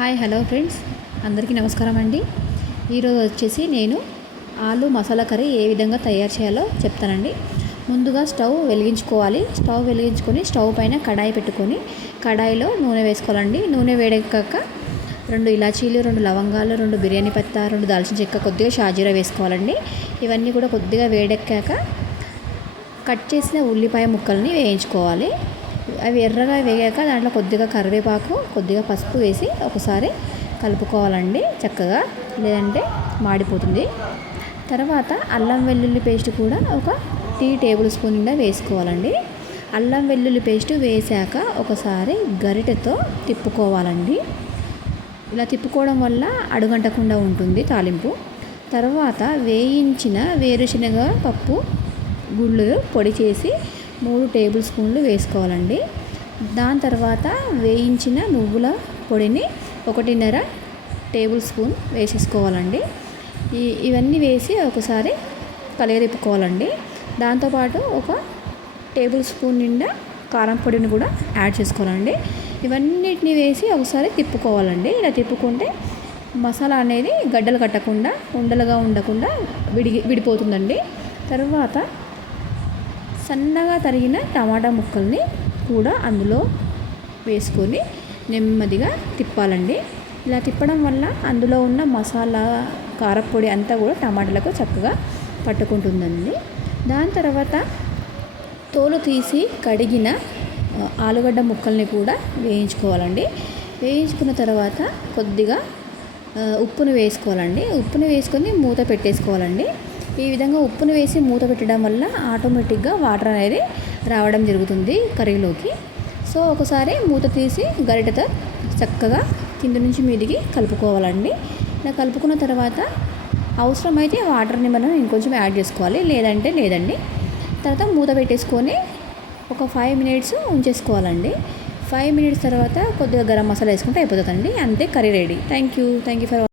Hi hello friends, అందరికీ నమస్కారం అండి. ఈరోజు వచ్చేసి నేను ఆలు మసాలా కర్రీ ఏ విధంగా తయారు చేయాలో చెప్తానండి. ముందుగా స్టవ్ వెలిగించుకోవాలి. స్టవ్ వెలిగించుకొని స్టవ్ పైన కడాయి పెట్టుకొని కడాయిలో నూనె వేసుకోవాలండి. నూనె వేడెక్కాక 2 ఇలాచీలు, 2 లవంగాలు, 2 బిర్యానీ పత్తా, 2 దాల్చిన చెక్క, కొద్దిగా షాజీరా వేసుకోవాలండి. ఇవన్నీ కూడా కొద్దిగా వేడెక్కాక కట్ చేసిన ఉల్లిపాయ ముక్కల్ని వేయించుకోవాలి. అవి ఎర్రగా వేగాక దాంట్లో కొద్దిగా కరివేపాకు, కొద్దిగా పసుపు వేసి ఒకసారి కలుపుకోవాలండి చక్కగా, లేదంటే మాడిపోతుంది. తర్వాత అల్లం వెల్లుల్లి పేస్ట్ కూడా ఒక 3 టేబుల్ స్పూన్ నిండా వేసుకోవాలండి. అల్లం వెల్లుల్లి పేస్ట్ వేసాక ఒకసారి గరిటెతో తిప్పుకోవాలండి. ఇలా తిప్పుకోవడం వల్ల అడుగంటకుండా ఉంటుంది తాలింపు. తర్వాత వేయించిన వేరుశనగ పప్పు గుళ్ళు పొడి చేసి 3 టేబుల్ స్పూన్లు వేసుకోవాలండి. దాని తర్వాత వేయించిన నువ్వుల పొడిని 1.5 టేబుల్ స్పూన్ వేసేసుకోవాలండి. ఇవన్నీ వేసి ఒకసారి కలగతిప్పుకోవాలండి. దాంతోపాటు 1 టేబుల్ స్పూన్ నిండా కారం పొడిని కూడా యాడ్ చేసుకోవాలండి. ఇవన్నిటిని వేసి ఒకసారి తిప్పుకోవాలండి. ఇలా తిప్పుకుంటే మసాలా అనేది గడ్డలు కట్టకుండా, ఉండలుగా ఉండకుండా విడిపోతుందండి. తర్వాత సన్నగా తరిగిన టమాటా ముక్కల్ని కూడా అందులో వేసుకొని నెమ్మదిగా తిప్పాలండి. ఇలా తిప్పడం వల్ల అందులో ఉన్న మసాలా, కారపొడి అంతా కూడా టమాటాలకు చక్కగా పట్టుకుంటుందండి. దాని తర్వాత తోలు తీసి కడిగిన ఆలుగడ్డ ముక్కల్ని కూడా వేయించుకోవాలండి. వేయించుకున్న తర్వాత కొద్దిగా ఉప్పును వేసుకోవాలండి. ఉప్పును వేసుకొని మూత పెట్టేసుకోవాలండి. ఈ విధంగా ఉప్పును వేసి మూత పెట్టడం వల్ల ఆటోమేటిక్గా వాటర్ అనేది రావడం జరుగుతుంది కర్రీలోకి. సో ఒకసారి మూత తీసి గరిటెతో చక్కగా కింద నుంచి మీదికి కలుపుకోవాలండి. ఇలా కలుపుకున్న తర్వాత అవసరమైతే వాటర్ని మనం ఇంకొంచెం యాడ్ చేసుకోవాలి, లేదంటే లేదండి. తర్వాత మూత పెట్టేసుకొని ఒక 5 మినిట్స్ ఉంచేసుకోవాలండి. 5 మినిట్స్ తర్వాత కొద్దిగా గరం మసాలా వేసుకుంటే అయిపోతుందండి. అంతే, curry ready. Thank you for